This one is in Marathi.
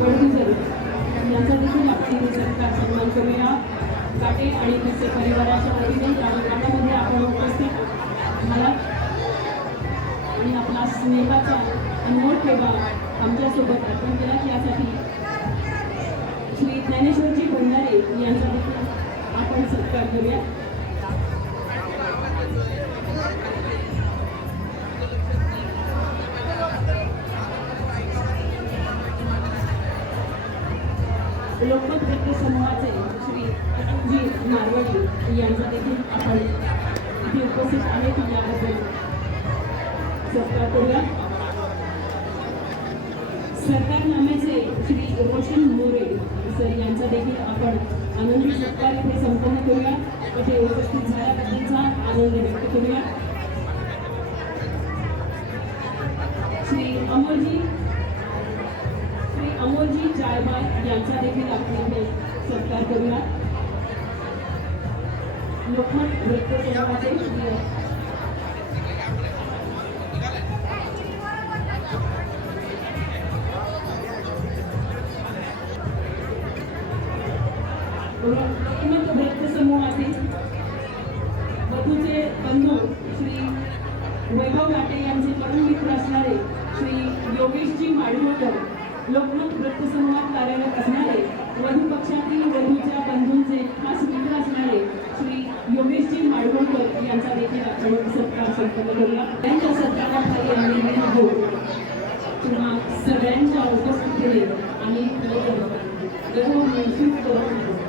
यांचा देखील आपण सरकार सन्मान करूया. काटे आणि तिचे परिवाराच्या वतीने या कार्यक्रमामध्ये आपण उपस्थित झालात आणि आपला स्नेहाचा अनमोल ठेवा आमच्यासोबत अर्पण केला. यासाठी श्री ज्ञानेश्वरजी भंडारे यांचा देखील आपण सत्कार करूया. लोकमत व्यक्ती समूहाचे श्री जी नारवडी यांचा देखील आपण इथे उपस्थित आहेत. याबद्दल सत्कार करूया. सरकारनाम्याचे श्री रोशन मोरे सर यांचा देखील आपण आनंदी सत्कार इथे संपन्न करूया. इथे उपस्थित झाल्याबद्दलचा आनंद व्यक्त करूया. श्री अमोलजी जायबाग यांचा देखील आपण इथे सत्कार करूया. लोकमत वृत्त समूहाचे श्री लोकमत वृत्त समूहातील वधूचे बंधू श्री वैभव लाटे यांचे परम मित्र असणारे श्री योगेशजी माडगुळकर, लोकमत वृत्त समूहात कार्यरत असणारे वधू पक्षातील वधूच्या बंधूंचे खास मित्र असणारे श्री योगेशजी माडगुळकर यांचा देखील आपण सत्कार संपन्न करूया. त्यांच्या सत्काराखाली आम्ही आहो किंवा सगळ्यांच्या उपस्थितीने आम्ही गर्व महसूस करत आहोत.